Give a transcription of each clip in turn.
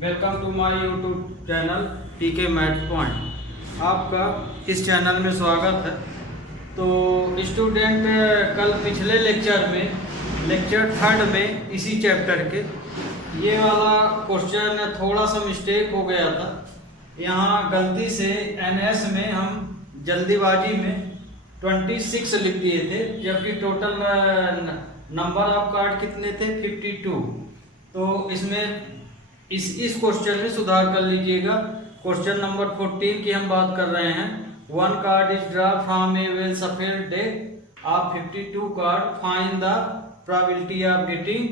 Welcome to my YouTube channel PK maths point. आपका इस channel में स्वागत है। तो स्टूडेंट, कल पिछले लेक्चर में लेक्चर थर्ड में इसी चैप्टर के ये वाला क्वेश्चन थोड़ा सा मिस्टेक हो गया था। यहाँ गलती से एनएस में हम जल्दीबाजी में 26 लिख दिए थे, जबकि टोटल नंबर ऑफ कार्ड कितने थे 52। तो इसमें इस क्वेश्चन में सुधार कर लीजिएगा। क्वेश्चन नंबर 14 की हम बात कर रहे हैं। One card is draw from a well shuffled deck of 52 card, find the probability of getting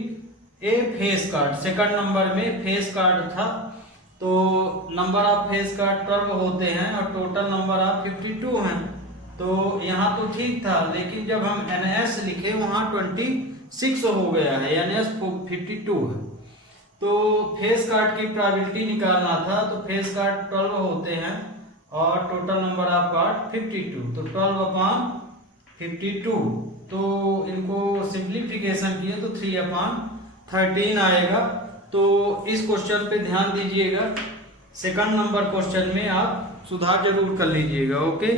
a face card. Second number में फेस कार्ड था, तो नंबर ऑफ फेस कार्ड 12 होते हैं और टोटल नंबर ऑफ 52 हैं। तो यहाँ तो ठीक था, लेकिन जब हम एनएस लिखे वहाँ 26 हो गया है, एनएस 52 है। तो फेस कार्ड की प्रोबेबिलिटी निकालना था, तो फेस कार्ड 12 होते हैं और टोटल नंबर ऑफ कार्ड 52, तो 12/52। तो इनको सिंप्लीफिकेशन किए तो 3/13 आएगा। तो इस क्वेश्चन पे ध्यान दीजिएगा। सेकंड नंबर क्वेश्चन में आप सुधार जरूर कर लीजिएगा। Okay,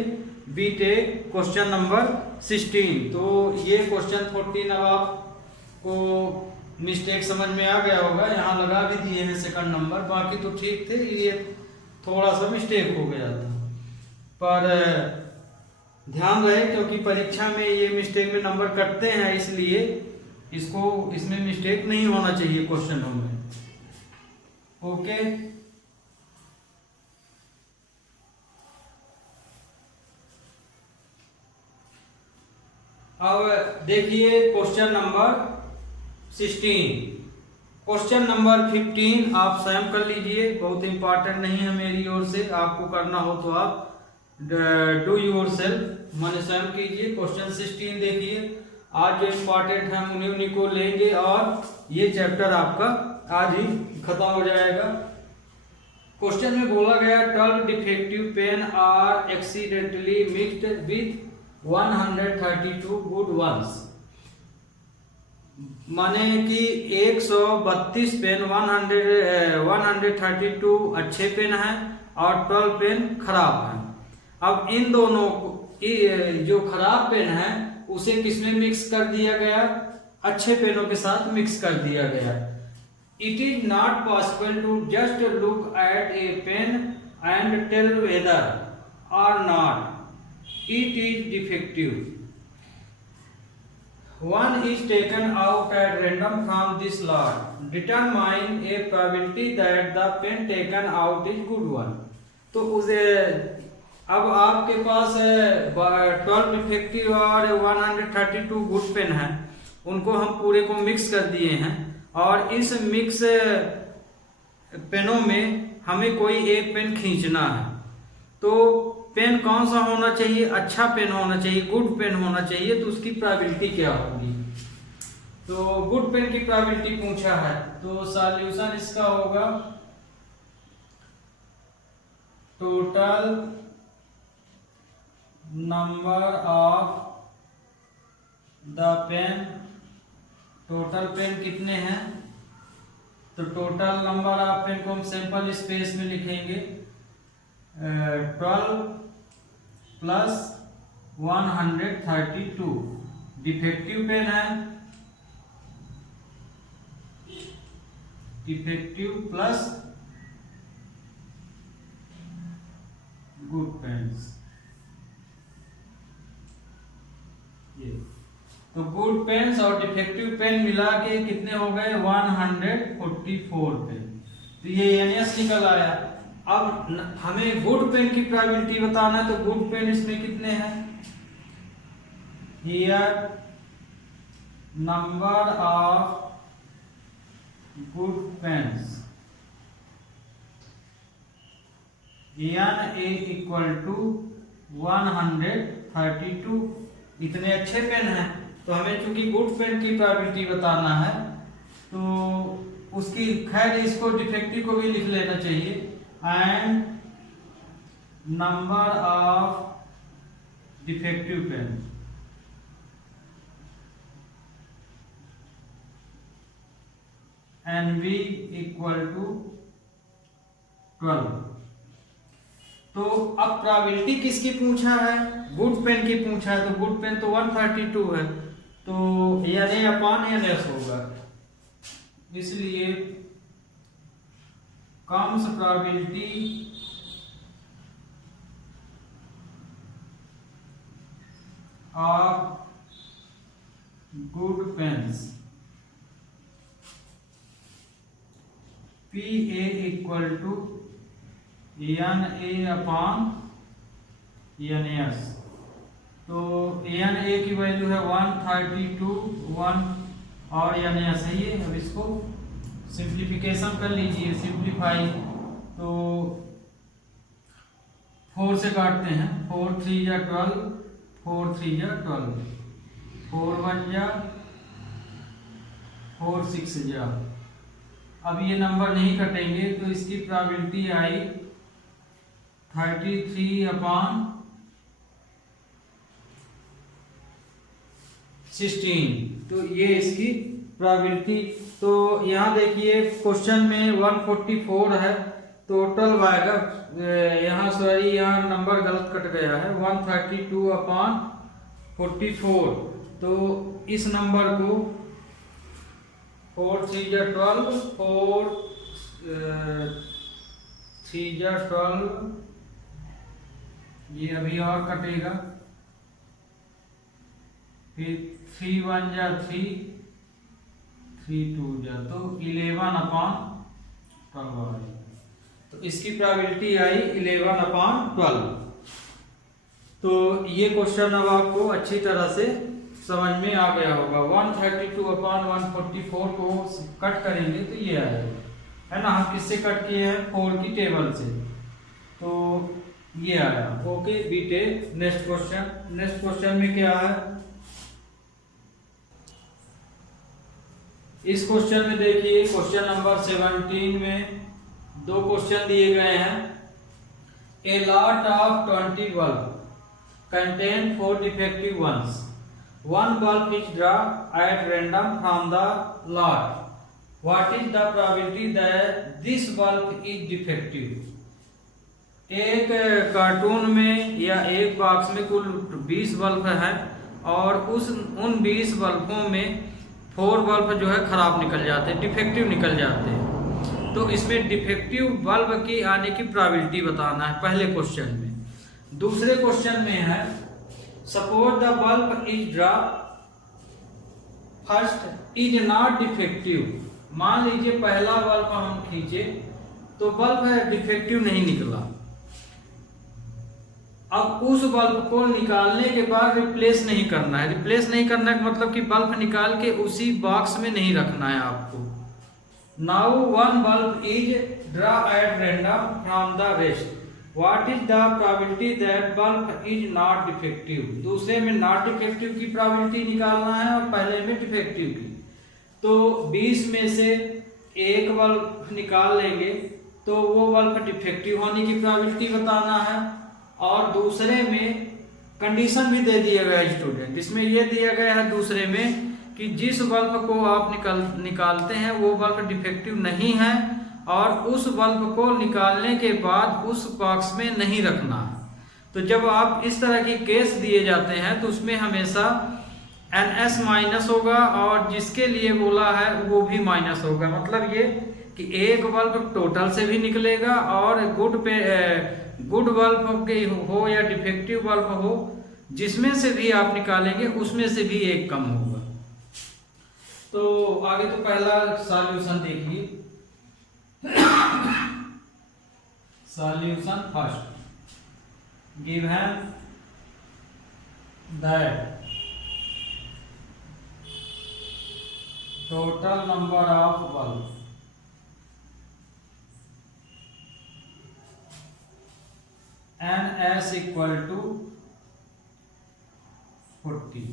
we take question number 16। तो ये क्वेश्चन 14 अब आपको मिस्टेक समझ में आ गया होगा, यहाँ लगा भी दिए हैं सेकंड नंबर, बाकी तो ठीक थे, ये थोड़ा सा मिस्टेक हो गया था। पर ध्यान रहे, क्योंकि परीक्षा में ये मिस्टेक में नंबर कटते हैं, इसलिए इसमें मिस्टेक नहीं होना चाहिए क्वेश्चनों में। ओके, अब देखिए क्वेश्चन नंबर 16। क्वेश्चन नंबर 15 आप स्वयं कर लीजिए, बहुत इंपॉर्टेंट नहीं है मेरी ओर से। आपको करना हो तो आप डू योर सेल्फ, माने स्वयं कीजिए। क्वेश्चन 16 देखिए, आज जो इंपॉर्टेंट है उन्हीं को लेंगे और ये चैप्टर आपका आज ही खत्म हो जाएगा। क्वेश्चन में बोला गया 12 defective pen are accidentally mixed with 132 good ones. माने कि 132 पेन 132 अच्छे पेन हैं और 12 पेन खराब हैं। अब इन दोनों जो खराब पेन है उसे किसमें मिक्स कर दिया गया? अच्छे पेनों के साथ मिक्स कर दिया गया। It is not possible to just look at a pen and tell whether or not it is defective. One is taken out at random from this lot. Determine a probability that the pen taken out is good one. तो उसे अब आपके पास 12 defective और 132 good pain है, उनको हम पूरे को मिक्स कर दिए हैं और इस मिक्स पेनों में हमें कोई एक पेन खींचना है। तो पेन कौन सा होना चाहिए? अच्छा पेन होना चाहिए, गुड पेन होना चाहिए। तो उसकी प्रोबेबिलिटी क्या होगी? तो गुड पेन की प्रोबेबिलिटी पूछा है, तो सॉल्यूशन इसका होगा total number of the pen. Total pen कितने हैं? तो टोटल नंबर ऑफ पेन को हम सिंपल स्पेस में लिखेंगे 12 प्लस 132। डिफेक्टिव पेन है, डिफेक्टिव प्लस गुड पेन्स। ये तो गुड पेन्स और डिफेक्टिव पेन मिला के कितने हो गए? 144 पेन। तो ये एनएस निकल आया। अब हमें गुड पेन की प्रोबेबिलिटी बताना है, तो गुड पेन इसमें कितने हैं? Here number of good pens N A equal to 132। इतने अच्छे पेन हैं, तो हमें चूंकि गुड पेन की प्रोबेबिलिटी बताना है, तो उसकी खैर इसको डिफेक्टिव को भी लिख लेना चाहिए। And number of defective pen N B equal to 12। तो अब प्रोबेबिलिटी किसकी पूछा है? गुड पेन की पूछा है, तो गुड पेन तो 132 है, तो यानी अपान एस होगा, इसलिए comes probability of good pens P A equal to N A upon N S. तो एन ए की वैल्यू है 132 1 और एन एस है ये। अब इसको सिंप्लीफिकेशन कर लीजिए, सिंप्लीफाई, तो 4 से काटते हैं, 4 3 जा 12, 4 3 जा 12, 4 1 जा 4 6 जा। अब ये नंबर नहीं कटेंगे, तो इसकी प्रोबेबिलिटी आई 33/16। तो ये इसकी प्रोबेबिलिटी। तो यहाँ देखिए क्वेश्चन में 144 है टोटल आएगा, यहाँ सॉरी यहाँ नंबर गलत कट गया है, 132/44। तो इस नंबर को 4 3 जा 12, 4 3 जा 12, ये अभी और कटेगा, फिर 3 1 जा 3, 3 2 जा, तो 11/12। तो इसकी प्रोबेबिलिटी आई 11/12। तो ये क्वेश्चन अब आपको अच्छी तरह से समझ में आ गया होगा। 132/144 को कट करेंगे तो ये आएगा, है ना। हम किससे कट किए हैं? 4 की टेबल से, तो ये आया। ओके बीटे, नेक्स्ट क्वेश्चन। नेक्स्ट क्वेश्चन में क्या है? इस क्वेश्चन में देखिए, क्वेश्चन नंबर 17 में 2 क्वेश्चन दिए गए हैं। A lot of 20 bulb contain 4 defective ones. One bulb is drawn at random from the lot. What is the probability that this bulb is defective? एक कार्टून में या एक बॉक्स में कुल 20 बल्ब हैं और उन 20 बल्बों में 4 बल्ब जो है खराब निकल जाते हैं, डिफेक्टिव निकल जाते हैं। तो इसमें डिफेक्टिव बल्ब की आने की प्रोबेबिलिटी बताना है पहले क्वेश्चन में। दूसरे क्वेश्चन में है suppose the bulb is drop first is not defective. मान लीजिए पहला बल्ब हम खींचे तो बल्ब डिफेक्टिव नहीं निकला। अब उस बल्ब को निकालने के बाद रिप्लेस नहीं करना है। रिप्लेस नहीं करना का मतलब कि बल्ब निकाल के उसी बॉक्स में नहीं रखना है आपको। Now one bulb is draw at random from the rest. What is the probability that bulb is not defective. दूसरे में नॉट डिफेक्टिव की प्रोबेबिलिटी निकालना है और पहले में डिफेक्टिव की। तो 20 में से एक बल्ब निकाल लेंगे तो वो बल्ब डिफेक्टिव होने की प्रोबेबिलिटी बताना है। और दूसरे में कंडीशन भी दे दिया गया है स्टूडेंट। इसमें ये दिया गया है दूसरे में कि जिस बल्ब को आप निकालते हैं वो बल्ब डिफेक्टिव नहीं है और उस बल्ब को निकालने के बाद उस बॉक्स में नहीं रखना है। तो जब आप इस तरह की केस दिए जाते हैं तो उसमें हमेशा NS माइनस होगा और जिसके लिए बोला है वो भी माइनस होगा। मतलब ये कि एक बल्ब टोटल से भी निकलेगा और गुड बल्ब हो या डिफेक्टिव बल्ब हो, जिसमें से भी आप निकालेंगे उसमें से भी एक कम होगा। तो आगे तो पहला सॉल्यूशन देखिए। Solution first, given that total number of bulb NS equal to 40।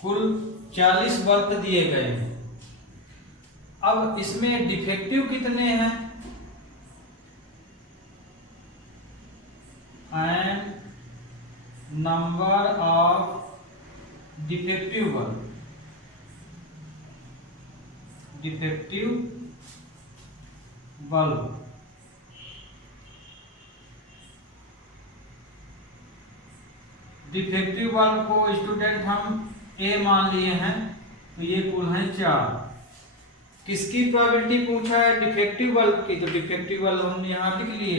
कुल 40 बल्ब दिए गए हैं। अब इसमें डिफेक्टिव कितने हैं? And number of defective bulb. Defective bulb defective bulb को स्टूडेंट हम ए मान लिए हैं, तो ये कुल है 4। किसकी प्रोबेबिलिटी पूछा है? डिफेक्टिव बल्ब की, तो डिफेक्टिव बल्ब हमने यहां लिख लिए,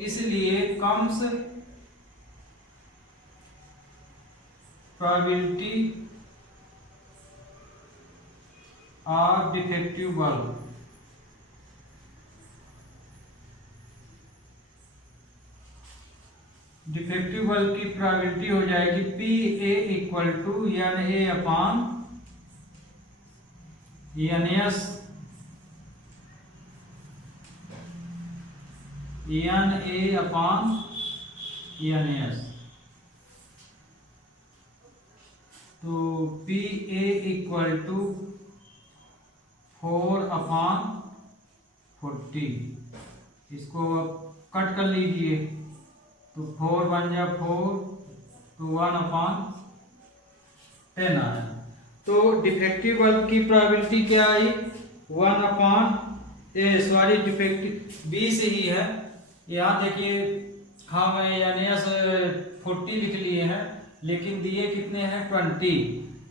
इसलिए comes probability of defective bulb. Defective bulb की प्रोबेबिलिटी हो जाएगी P A equal to N A upon N S, N A upon N S. तो P A equal to 4 upon 40, इसको कट कर लीजिए, तो 4 बन जा 4, तो 1 अपान 10 आया। तो डिफेक्टिव बल्ब की प्रोबेबिलिटी क्या आई? 1 अपान डिफेक्टिव बी से ही है। यहाँ देखिए हम यानी 40 लिख लिए हैं, लेकिन दिए कितने हैं? 20,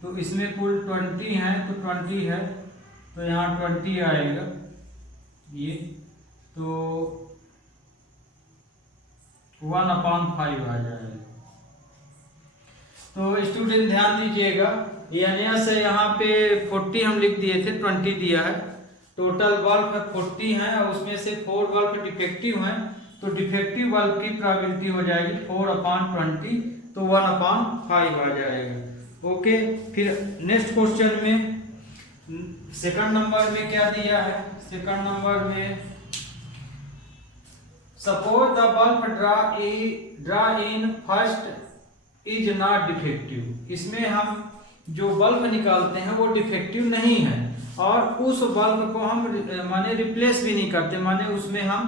तो इसमें कुल 20 हैं, तो 20 है, तो यहाँ 20 आएगा ये, तो 1/5 आ जाएगा। तो स्टूडेंट ध्यान दीजिएगा, यानी से यहाँ पे 40 हम लिख दिए थे, 20 दिया है, टोटल बल्ब 40 हैं और उसमें से 4 बल्ब डिफेक्टिव हैं, तो डिफेक्टिव बल्ब की प्रोबेबिलिटी हो जाएगी 4/20, तो 1/5 आ जाएगा। ओके, फिर नेक्स्ट क्वेश्चन में सेकंड नंबर में क्या दिया है? सेकंड नंबर में suppose the bulb draw in first is not defective. इसमें हम जो बल्ब निकालते हैं वो डिफेक्टिव नहीं है, और उस बल्ब को हम माने रिप्लेस भी नहीं करते, माने उसमें हम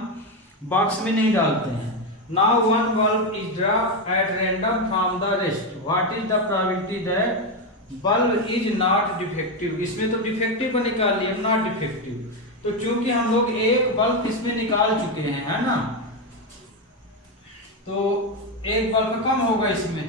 बॉक्स में नहीं डालते हैं। Now one bulb is draw at random from the rest, what is the probability that bulb is not defective? इसमें तो डिफेक्टिव को निकाल लिया, नॉट डिफेक्टिव, तो चूंकि हम लोग एक बल्ब इसमें निकाल चुके हैं, है ना, तो एक बल्ब कम होगा इसमें।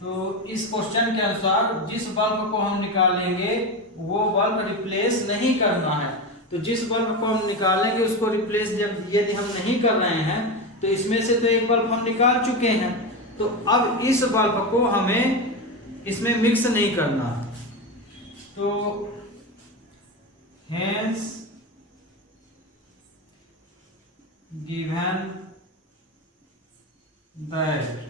तो इस क्वेश्चन के अनुसार जिस बल्ब को हम निकालेंगे वो बल्ब रिप्लेस नहीं करना है, तो जिस बल्ब को हम निकालेंगे उसको रिप्लेस जब यदि हम नहीं कर रहे हैं, तो इसमें से तो एक बल्ब हम निकाल चुके हैं, तो अब इस बल्ब को हमें इसमें मिक्स नहीं करना। तो hence given that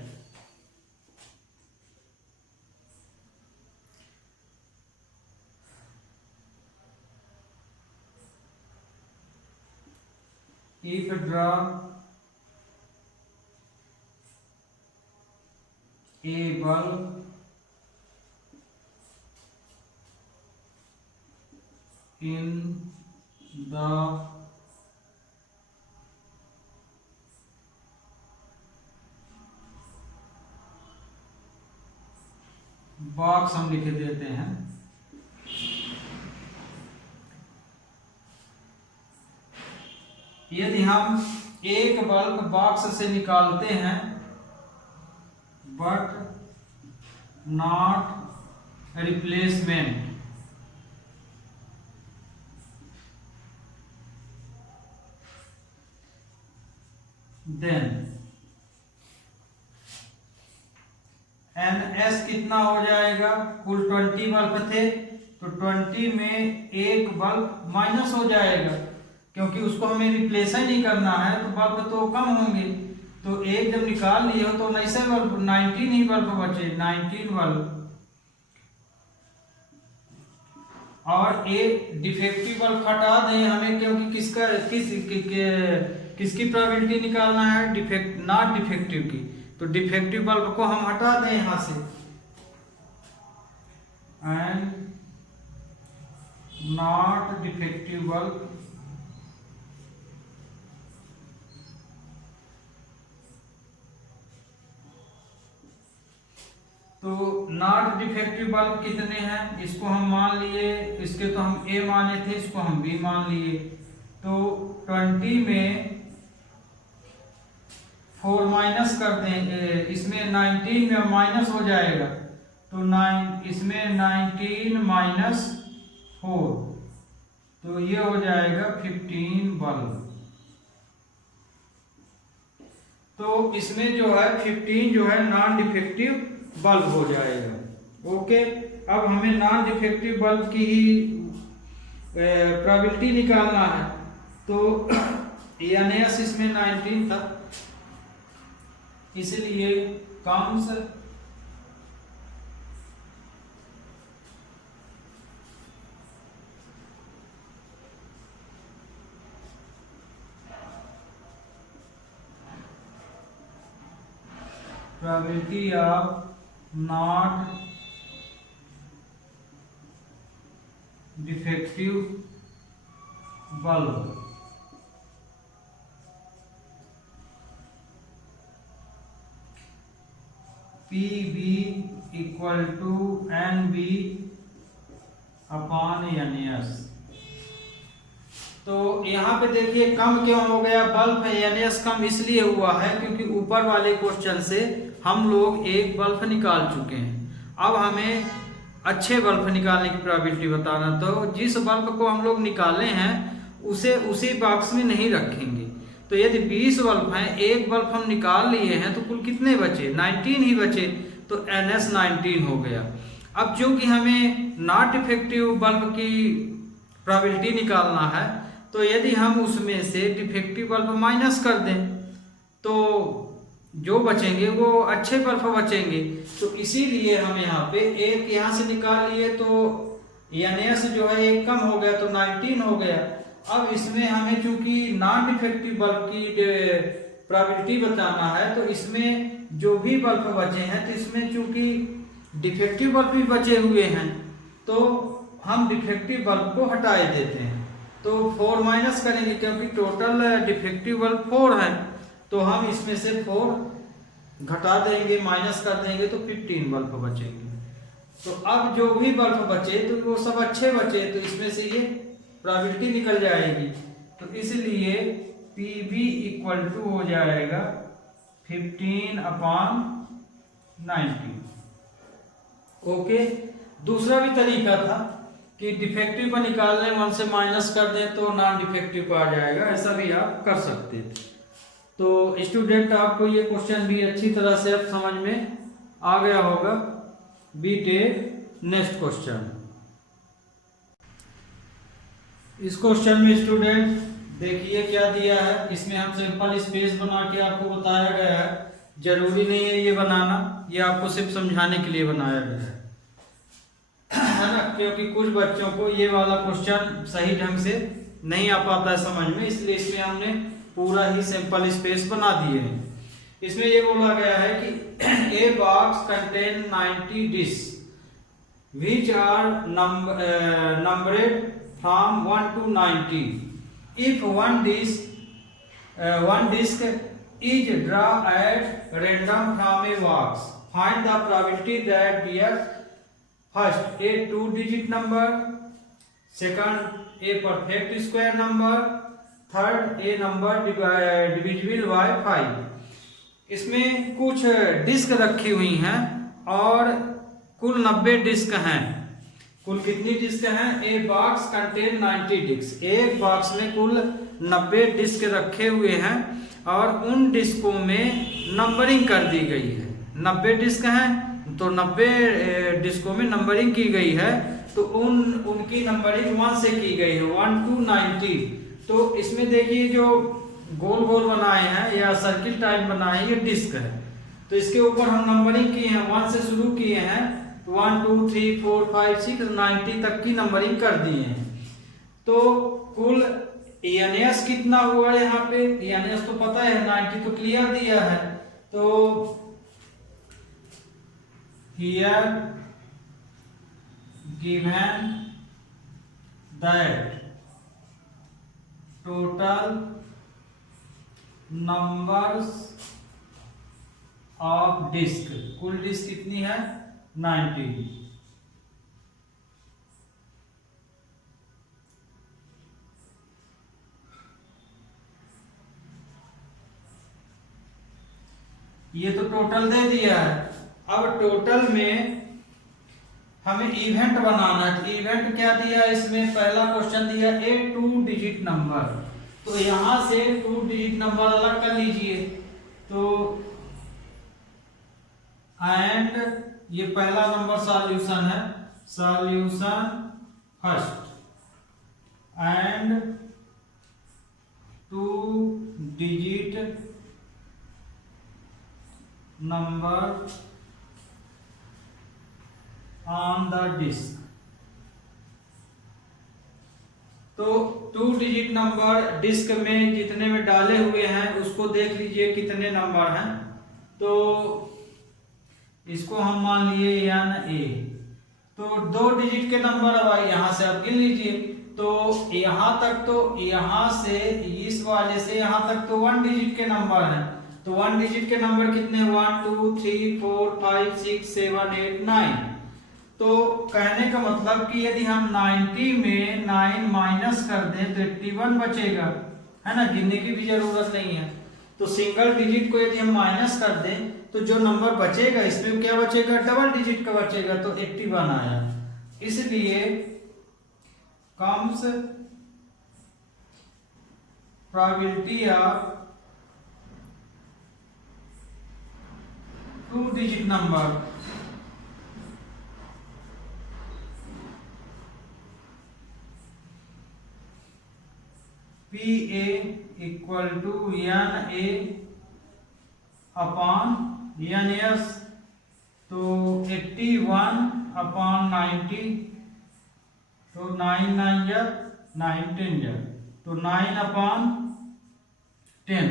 if draw a bulb in the box हम लिख देते हैं, यदि हम एक बल्ब बॉक्स से निकालते हैं but not replacement, then NS कितना हो जाएगा? कुल 20 बल्ब थे, तो 20 में एक बल्ब माइनस हो जाएगा, क्योंकि उसको हमें रिप्लेस ही नहीं करना है, तो बल्ब तो कम होंगे, तो एक जब निकाल लिए हो तो 19 ही बल्ब बचे, 19 बल्ब, और एक डिफेक्टिव बल्ब हटा दें हमें, क्योंकि किसकी प्रोबेबिलिटी निकालना है? नॉट डिफेक्टिव की, तो डिफेक्टिव बल्ब को हम हटा दें यहां से, एंड नॉट डिफेक्टिव बल्ब तो नॉट डिफेक्टिव बल्ब कितने हैं? इसको हम मान लिए, इसके तो हम A माने थे, इसको हम B मान लिए, तो 20 में 4 माइनस कर दें, इसमें 19 में माइनस हो जाएगा तो 9 इसमें 19 माइनस 4 तो ये हो जाएगा 15 बल्ब। तो इसमें जो है 15 जो है नॉन डिफेक्टिव बल्ब हो जाएगा। ओके, अब हमें नॉन डिफेक्टिव बल्ब की ही प्रोबेबिलिटी निकालना है। तो NS इसमें 19 था, इसलिए comes probability of not defective bulb PB equal to NB upon NS। तो यहाँ पे देखिए कम क्यों हो गया बल्ब? NS कम इसलिए हुआ है क्योंकि ऊपर वाले क्वेश्चन से हम लोग एक बल्ब निकाल चुके हैं। अब हमें अच्छे बल्ब निकालने की प्रोबेबिलिटी बताना, तो जिस बल्ब को हम लोग निकाले हैं उसे उसी बॉक्स में नहीं रखेंगे। तो यदि 20 बल्ब हैं, एक बल्ब हम निकाल लिए हैं तो कुल कितने बचे? 19 ही बचे, तो NS 19 हो गया। अब चूंकि हमें नॉट डिफेक्टिव बल्ब की प्रोबेबिलिटी निकालना है, तो यदि हम उसमें से डिफेक्टिव बल्ब माइनस कर दें तो जो बचेंगे वो अच्छे बल्ब बचेंगे। तो इसीलिए हम यहाँ पे एक यहाँ से निकाल लिए तो NS जो है एक कम हो गया तो 19 हो गया। अब इसमें हमें चूंकि नॉन डिफेक्टिव बल्ब की प्रोबेबिलिटी बताना है, तो इसमें जो भी बल्ब बचे हैं, तो इसमें चूंकि डिफेक्टिव बल्ब भी बचे हुए हैं तो हम डिफेक्टिव बल्ब को हटाए देते हैं। तो 4 माइनस करेंगे क्योंकि टोटल डिफेक्टिव बल्ब 4 है, तो हम इसमें से 4 घटा देंगे, माइनस कर देंगे तो 15 बल्ब बचेंगे। तो अब जो भी बल्ब बचे तो वो सब अच्छे बचे, तो इसमें से ये प्रोबेबिलिटी निकल जाएगी। तो इसलिए PB इक्वल टू हो जाएगा 15 अपॉन 90। ओके, दूसरा भी तरीका था कि डिफेक्टिव को निकालने 1 से माइनस कर दें तो नॉन डिफेक्टिव को आ जाएगा, ऐसा भी आप कर सकते थे। तो स्टूडेंट आपको ये क्वेश्चन भी अच्छी तरह से अब समझ में आ गया होगा। बीटे नेक्स्ट क्वेश्चन। इस क्वेश्चन में स्टूडेंट देखिए क्या दिया है। इसमें हम सिंपल स्पेस बना के आपको बताया गया है, जरूरी नहीं है ये बनाना, ये आपको सिर्फ समझाने के लिए बनाया गया है ना, क्योंकि कुछ बच्चों को ये वाला क्वेश्चन सही ढंग से नहीं आ पाता है समझ में, इसलिए इसमें हमने पूरा ही सिंपल स्पेस बना दिए हैं। इसमें ये बोला गया है कि a box contain 90 disk which are numbered from 1 to 90। If one disk is drawn at random from a box, find the probability that bears first a 2-digit number, second a perfect square number, third a number divisible by 5। इसमें कुछ disc रखी हुई हैं और कुल 90 disc हैं। कुल कितनी डिस्क हैं? A box contain 90 disc. एक बॉक्स में कुल 90 डिस्क रखे हुए हैं और उन डिस्कों में नंबरिंग कर दी गई है। 90 डिस्क हैं तो 90 डिस्कों में नंबरिंग की गई है, तो उनकी नंबरिंग 1 से की गई है, 1 to 90। तो इसमें देखिए जो गोल गोल बनाए हैं या सर्किल टाइप बनाए हैं, ये डिस्क है। तो इसके ऊपर हम नंबरिंग किए हैं, 1 से शुरू किए हैं, 1 2 3 4 5 6 90 तक की नंबरिंग कर दिए हैं। तो कुल NS कितना हुआ यहाँ पे? NS तो पता है 90 तो क्लियर दिया है। तो here given that total numbers of disk, कुल डिस्क कितनी है? 90। ये तो टोटल दे दिया है। अब टोटल में हमें इवेंट बनाना है। इवेंट क्या दिया इसमें, पहला क्वेश्चन दिया ए 2 डिजिट नंबर, तो यहां से 2 डिजिट नंबर अलग कर लीजिए। तो एंड ये पहला नंबर सॉल्यूशन है, solution first and 2 digit number on the disc. तो 2 डिजिट नंबर डिस्क में जितने में डाले हुए हैं उसको देख लीजिए कितने नंबर हैं। तो इसको हम मान लिए NA, तो 2 डिजिट के नंबर अब यहां से आप गिन लीजिए। तो यहां तक, तो यहां से इस वाले से यहां तक तो 1 डिजिट के नंबर हैं। तो 1 डिजिट के नंबर कितने, 1 2 3 4 5 6 7 8 9। तो कहने का मतलब कि यदि हम 90 में 9 माइनस कर दें तो 81 बचेगा, है ना, गिनने की भी जरूरत नहीं है। तो सिंगल डिजिट को यदि हम माइनस कर दें तो जो नंबर बचेगा इसमें क्या बचेगा, डबल डिजिट का बचेगा, तो 81 आया। इसलिए comes probability of 2 digit number PA equal to NA upon NS, तो 81 अपॉन 90, तो 9 9 जा 9 10 जा, तो 9 अपॉन 10।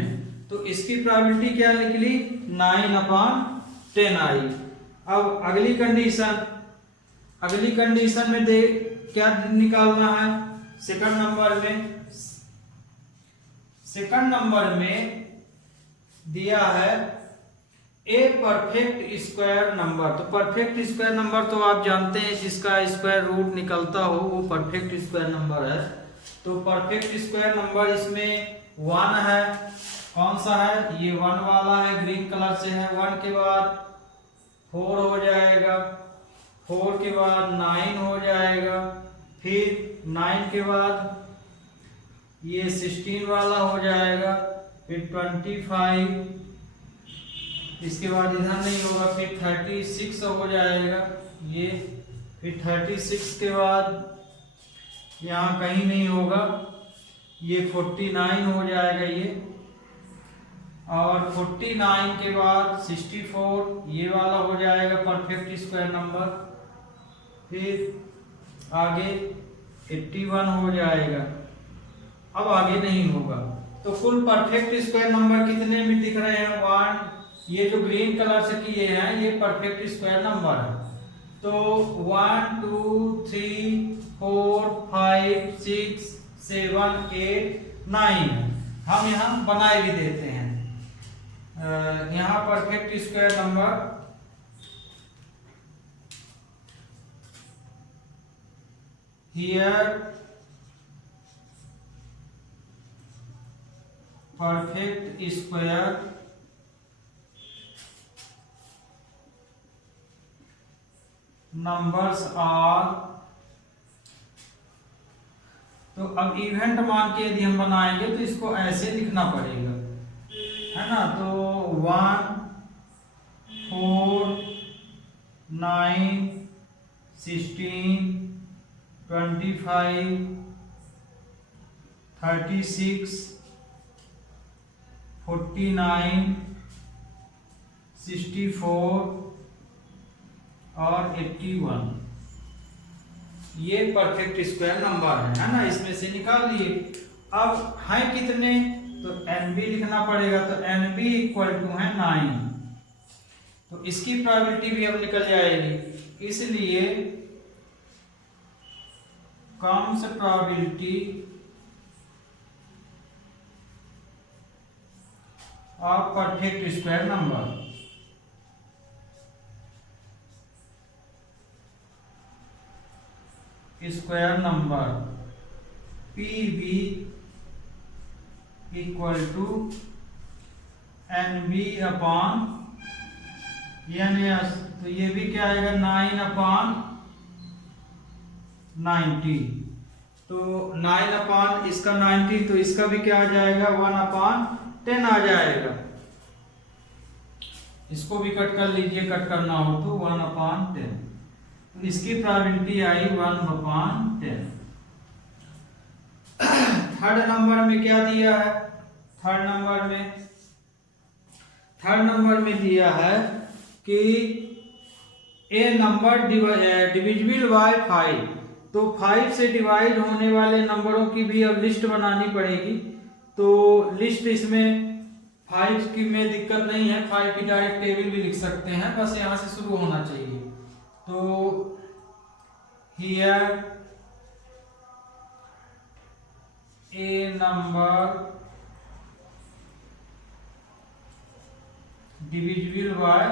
तो इसकी प्रोबेबिलिटी क्या निकली, 9 अपॉन 10 आई। अब अगली कंडीशन में दे क्या निकालना है, सेकंड नंबर में दिया है ए परफेक्ट स्क्वायर नंबर। तो परफेक्ट स्क्वायर नंबर तो आप जानते हैं जिसका स्क्वायर रूट निकलता हो वो परफेक्ट स्क्वायर नंबर है। तो परफेक्ट स्क्वायर नंबर इसमें 1 है, कौन सा है, ये 1 वाला है, ग्रीन कलर से है। 1 के बाद 4 हो जाएगा, 4 के बाद 9 हो जाएगा, फिर 9 के बाद ये 16 वाला हो जाएगा, फिर 25, इसके बाद इधर नहीं होगा, फिर 36 हो जाएगा ये, फिर 36 के बाद यहाँ कहीं नहीं होगा, ये 49 हो जाएगा ये, और 49 के बाद 64 ये वाला हो जाएगा परफेक्ट स्क्वायर नंबर, फिर आगे 81 हो जाएगा। अब आगे नहीं होगा। तो कुल परफेक्ट स्क्वायर नंबर कितने में दिख रहे हैं, 1, ये जो ग्रीन कलर से किए हैं ये परफेक्ट स्क्वायर नंबर है। तो 1 2 3 4 5 6 7 8 9 हम यहाँ बनाए भी देते हैं। यहाँ perfect square number here perfect square numbers are. तो अब इवेंट मान के यदि हम बनाएंगे तो इसको ऐसे लिखना पड़ेगा, है ना। तो 1 4 9 16 25 36 49 64 और 81, ये परफेक्ट स्क्वायर नंबर है ना, इसमें से निकाल लिए। अब है कितने, तो NB लिखना पड़ेगा। तो NB इक्वल टू है 9, तो इसकी प्रोबेबिलिटी भी अब निकल जाएगी। इसलिए comes probability of perfect square number PB equal to NB upon NS, तो ये भी क्या आएगा 9/90। तो 9/, इसका 90, तो इसका भी क्या आ जाएगा 1/10 आ जाएगा। इसको भी कट कर लीजिए, कट करना हो तो 1/10, तो इसकी प्रोबेबिलिटी आई 1/10। थर्ड नंबर में क्या दिया है? थर्ड नंबर में दिया है कि ए नंबर डिविजिबल बाय 5, तो 5 से डिवाइड होने वाले नंबरों की भी अब लिस्ट बनानी पड़ेगी। तो लिस्ट इसमें 5 की में दिक्कत नहीं है, 5 की डायरेक्ट टेबल भी लिख सकते हैं, बस यहाँ से शुरू होना चाहिए। तो here A number divisible by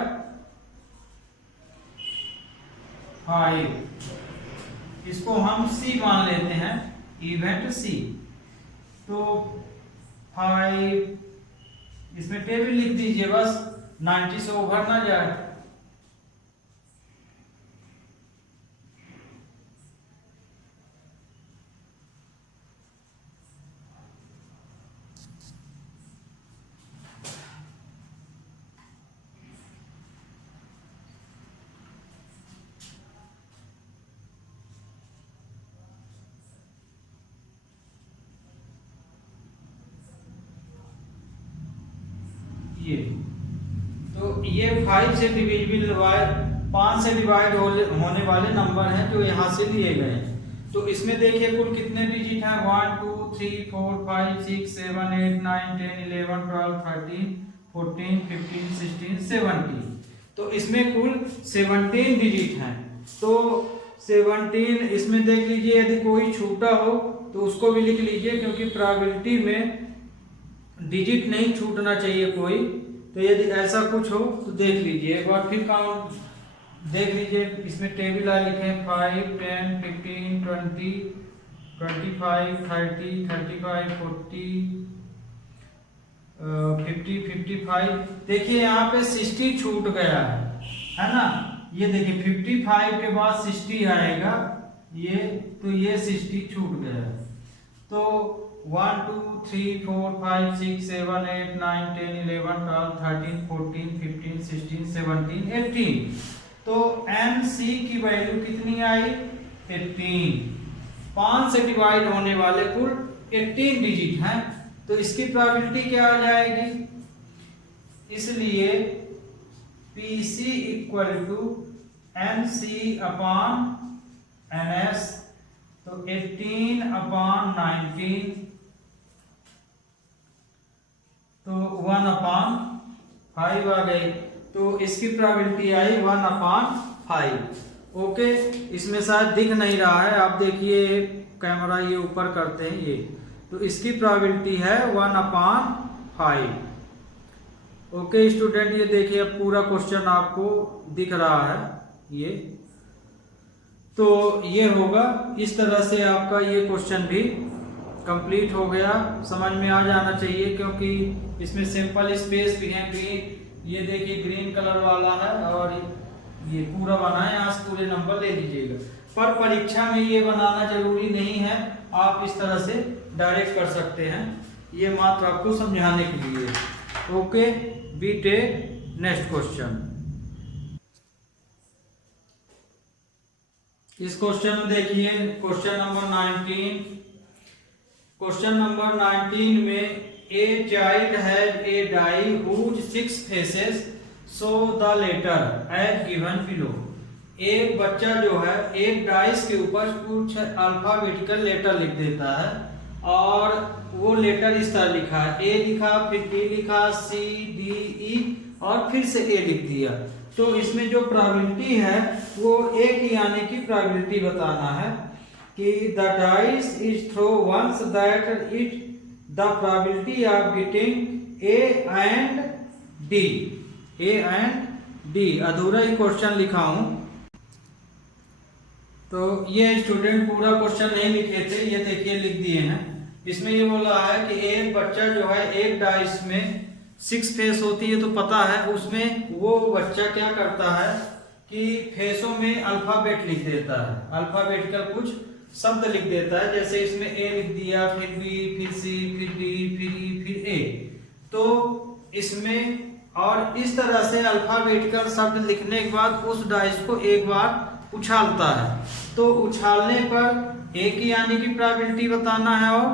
5, इसको हम सी मान लेते हैं, इवेंट सी। तो 5, इसमें टेबल लिख दीजिए, बस 90 से ओवर ना जाए। ये 5 से डिविजिबल बाय 5 से डिवाइड होने वाले नंबर हैं जो यहाँ से लिए गए हैं। तो इसमें देखिए कुल कितने डिजिट हैं, 1 2 3 4 5 6 7 8 9 10 11 12 13 14 15 16 17। तो इसमें कुल 17 डिजिट हैं। तो 17 इसमें देख लीजिए, यदि कोई छूटा हो तो उसको भी लिख लीजिए, क्योंकि प्रोबेबिलिटी में डिजिट नहीं छूटना चाहिए कोई। तो यदि ऐसा कुछ हो तो देख लीजिए, एक बार फिर काउंट देख लीजिए। इसमें टेबल लिखे 5 10 15 20 25 30 35 40 50 55। देखिए यहाँ पे 60 छूट गया है ना। ये देखिए 55 के बाद 60 आएगा, ये तो ये 60 छूट गया है। तो 1 2 3 4 5 6 7 8 9 10 11 12 13 14 15 16 17 18। तो MC की वैल्यू कितनी आई 15। 5 से डिवाइड होने वाले कुल 18 डिजिट हैं, तो इसकी प्रोबेबिलिटी क्या आ जाएगी? इसलिए PC इक्वल टू MC/NS, तो 18/19, तो 1/5 आ गई। तो इसकी प्रोबेबिलिटी आई 1/5। ओके, इसमें शायद दिख नहीं रहा है, आप देखिए कैमरा ये ऊपर करते हैं ये, तो इसकी प्रोबेबिलिटी है 1/5। ओके स्टूडेंट, ये देखिए अब पूरा क्वेश्चन आपको दिख रहा है ये। तो ये होगा, इस तरह से आपका ये क्वेश्चन भी कंप्लीट हो गया। समझ में आ जाना चाहिए, क्योंकि इसमें सिंपल स्पेस भी है। ग्रीन, ये देखिए ग्रीन कलर वाला है, और ये पूरा बना है, यहाँ से पूरे नंबर ले लीजिएगा। पर परीक्षा में ये बनाना जरूरी नहीं है, आप इस तरह से डायरेक्ट कर सकते हैं, ये मात्र आपको समझाने के लिए। Okay, we take next question. इस क्वेश्चन में देखिए क्वेश्चन नंबर 19। क्वेश्चन नंबर 19 में a child has a die whose 6 faces show the letter as given below। एक बच्चा जो है एक डाइस के ऊपर कुछ अल्फाबेटिकल लेटर लिख देता है, और वो लेटर इस तरह लिखा है, ए लिखा, फिर डी लिखा, सी डी ई, और फिर से ए लिख दिया। तो इसमें जो प्रोबेबिलिटी है वो ए की आने की प्रोबेबिलिटी बताना है कि the dice is throw once that it the probability of getting A and D. अधूरा ही क्वेश्चन लिखा हूं, तो ये स्टूडेंट पूरा क्वेश्चन नहीं लिखे थे, ये देखिए लिख दिए हैं। इसमें ये बोला है कि एक बच्चा जो है एक डाइस में 6 फेस होती है तो पता है, उसमें वो बच्चा क्या करता है कि फेसों में अल्फाबेट लिख देता है, अल्फाबेट का कुछ शब्द लिख देता है। जैसे इसमें ए लिख दिया, फिर बी, फिर सी, फिर डी, फिर ई, फिर ए। तो इसमें और इस तरह से अल्फाबेट का शब्द लिखने के बाद उस डाइस को एक बार उछालता है। तो उछालने पर ए की आने की प्रोबेबिलिटी बताना है और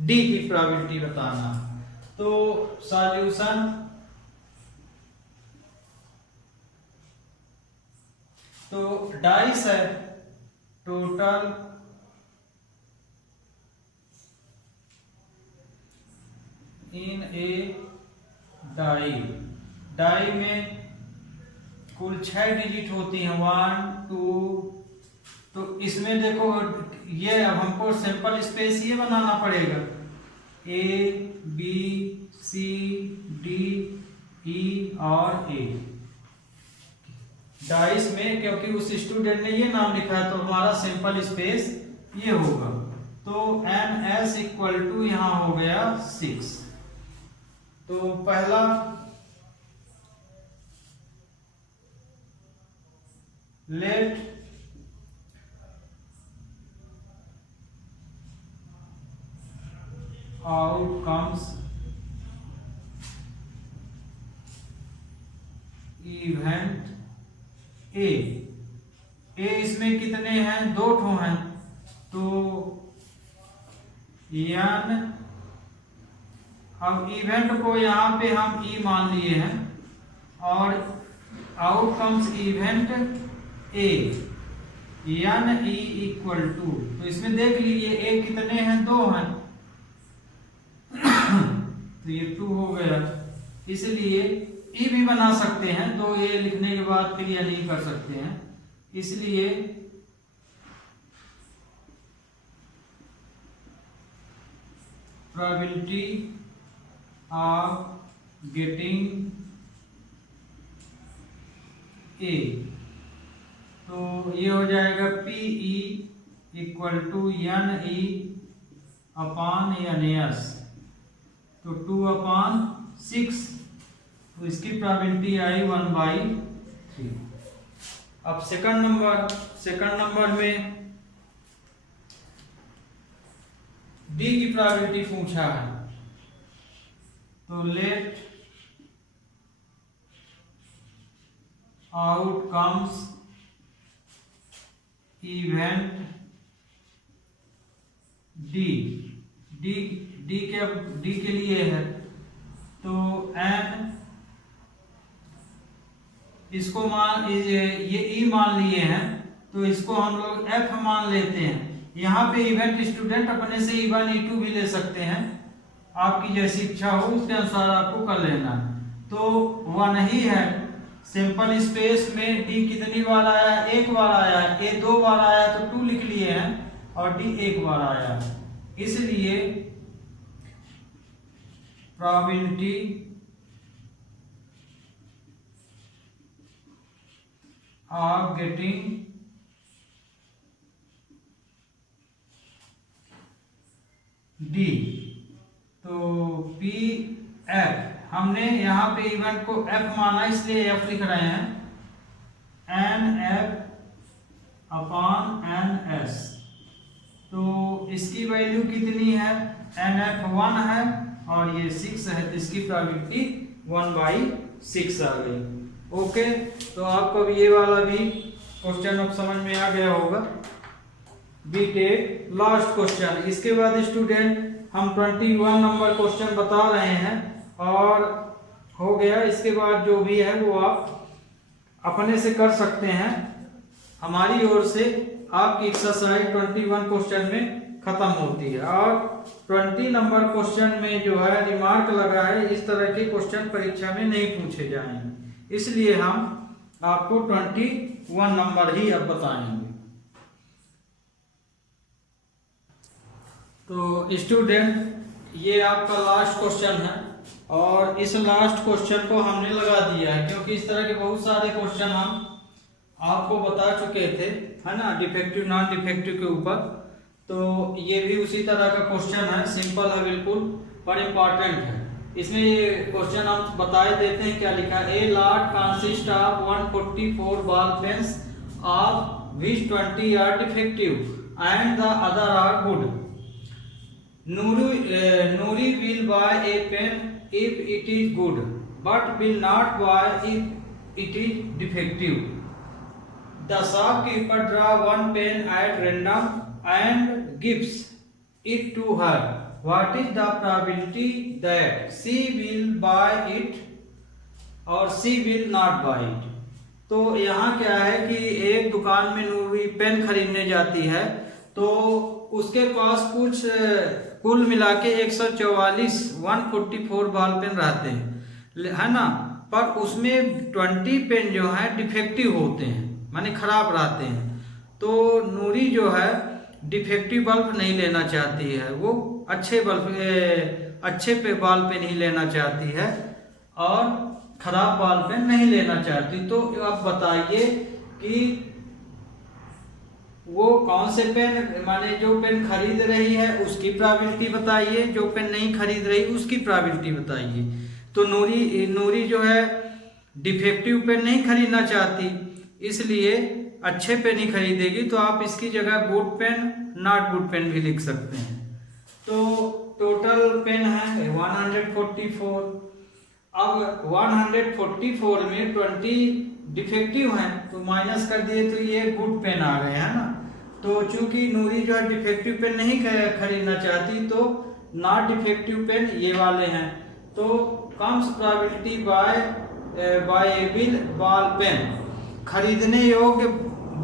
डी की प्रोबेबिलिटी बताना है। तो सॉल्यूशन तो डाइस है टोटल इन ए डाई में कुल 6 डिजिट होती हैं, 1 2। तो इसमें देखो ये अब हमको सैंपल स्पेस ये बनाना पड़ेगा, A B C D E और ए डाइस में, क्योंकि उस स्टूडेंट ने ये नाम लिखा है तो हमारा सैंपल स्पेस ये होगा। तो एन एस इक्वल टू यहाँ हो गया 6। तो पहला let out comes event A. इसमें कितने हैं, 2 ठो हैं, तो यान अब इवेंट को यहाँ पे हम ई मान लिए हैं और आउटकम्स इवेंट ए यान ई इक्वल टू, तो इसमें देख लीजिए ए कितने हैं, 2 हैं, तो ये 2 हो गया। इसलिए ई भी बना सकते हैं, 2 ए लिखने के बाद फिर या नहीं कर सकते हैं। इसलिए प्रोबेबिलिटी ऑफ गेटिंग ए, तो ये हो जाएगा P E equal to N E upon N S, तो 2/6, तो इसकी प्रोबेबिलिटी आई 1/3। अब सेकंड नंबर में डी की प्रोबेबिलिटी पूछा है, तो लेट आउटकम्स इवेंट डी के लिए है, तो एन इसको ये ई मान लिए हैं, तो इसको हम लोग एफ मान लेते हैं। यहाँ पे इवेंट स्टूडेंट अपने से E1 E2 भी ले सकते हैं, आपकी जैसी इच्छा हो उसके अनुसार आपको कर लेना। तो 1 ही है, सिंपल स्पेस में डी कितनी बार आया, 1 बार आया, ए 2 बार आया तो 2 लिख लिए हैं और डी 1 बार आया, इसलिए प्रोबेबिलिटी ऑफ गेटिंग डी, तो पी एफ, हमने यहाँ पे इवेंट को एफ माना इसलिए एफ लिख रहे हैं, एन एफ अपान एन एस, तो इसकी वैल्यू कितनी है, एन एफ 1 है और ये 6 है, तो इसकी प्रोबेबिलिटी 1/6 आ गई। ओके, तो आपको भी ये वाला भी क्वेश्चन अब समझ में आ गया होगा। बीटेक लास्ट क्वेश्चन, इसके बाद स्टूडेंट हम 21 नंबर क्वेश्चन बता रहे हैं और हो गया। इसके बाद जो भी है वो आप अपने से कर सकते हैं, हमारी ओर से आपकी एक्सरसाइज 21 क्वेश्चन में खत्म होती है। और 20 नंबर क्वेश्चन में जो है रिमार्क लगा है, इस तरह के क्वेश्चन परीक्षा में नहीं पूछे जाएंगे, इसलिए हम आपको 21 नंबर ही अब बताएंगे। तो स्टूडेंट ये आपका लास्ट क्वेश्चन है और इस लास्ट क्वेश्चन को हमने लगा दिया है, क्योंकि इस तरह के बहुत सारे क्वेश्चन हम आपको बता चुके थे, है ना, डिफेक्टिव नॉन डिफेक्टिव के ऊपर। तो ये भी उसी तरह का क्वेश्चन है, सिंपल है बिल्कुल, पर इम्पॉर्टेंट है। इसमें ये क्वेश्चन हम बताए देते हैं क्या लिखा है। A lot consist of 144 ball pens of which 20 are defective and the other are good. Nuri will buy a pen if it is good, but will not buy if it is defective. The shopkeeper draw one pen at random and gives it to her. What is the probability that she will buy it or she will not buy it? तो यहाँ क्या है कि एक दुकान में नूरी pen खरीदने जाती है, तो उसके पास कुछ कुल मिला के 144 बॉल पेन रहते हैं, है ना, पर उसमें 20 पेन जो है डिफेक्टिव होते हैं, माने खराब रहते हैं। तो नूरी जो है डिफेक्टिव बल्ब नहीं लेना चाहती है, वो अच्छे पे बॉल पेन ही लेना चाहती है और खराब बॉल पेन नहीं लेना चाहती। तो अब बताइए कि वो कौन से पेन, माने जो पेन खरीद रही है उसकी प्रोबेबिलिटी बताइए, जो पेन नहीं खरीद रही उसकी प्रोबेबिलिटी बताइए। तो नूरी जो है डिफेक्टिव पेन नहीं खरीदना चाहती, इसलिए अच्छे पेन ही खरीदेगी। तो आप इसकी जगह good pen, not good pen भी लिख सकते हैं। तो टोटल पेन है 144। अब 144 में 20 डिफेक्टिव हैं, तो माइनस कर दिए तो ये गुड पेन आ गए, है ना। तो चूंकि नूरी जो है डिफेक्टिव पेन नहीं खरीदना चाहती, तो नॉट डिफेक्टिव पेन ये वाले हैं। तो कम्स प्रोबेबिलिटी बायएबल बॉल पेन, खरीदने योग्य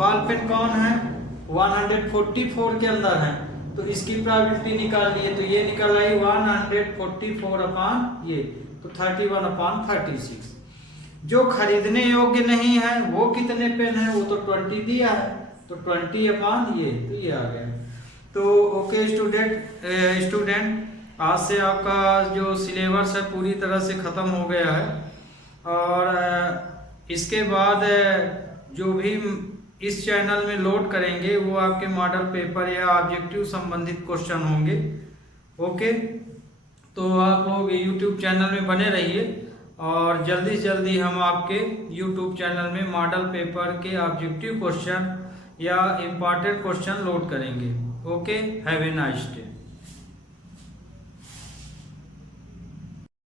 बॉल पेन कौन है, 144 के अंदर है, तो इसकी प्रोबेबिलिटी निकाल लिए। तो ये निकल आई 144 अपॉन ये, तो 31/36। जो खरीदने योग्य नहीं है वो कितने पेन है, वो तो 20 दिया है, तो 20 अपॉन ये, तो ये आ गया। तो ओके स्टूडेंट, आज से आपका जो सिलेबस है पूरी तरह से ख़त्म हो गया है। और इसके बाद जो भी इस चैनल में लोड करेंगे वो आपके मॉडल पेपर या ऑब्जेक्टिव संबंधित क्वेश्चन होंगे। ओके, तो आप लोग यूट्यूब चैनल में बने रहिए और जल्दी से जल्दी हम आपके यूट्यूब चैनल में मॉडल पेपर के ऑब्जेक्टिव क्वेश्चन या इम्पॉर्टेंट क्वेश्चन लोड करेंगे। Okay, have a nice day.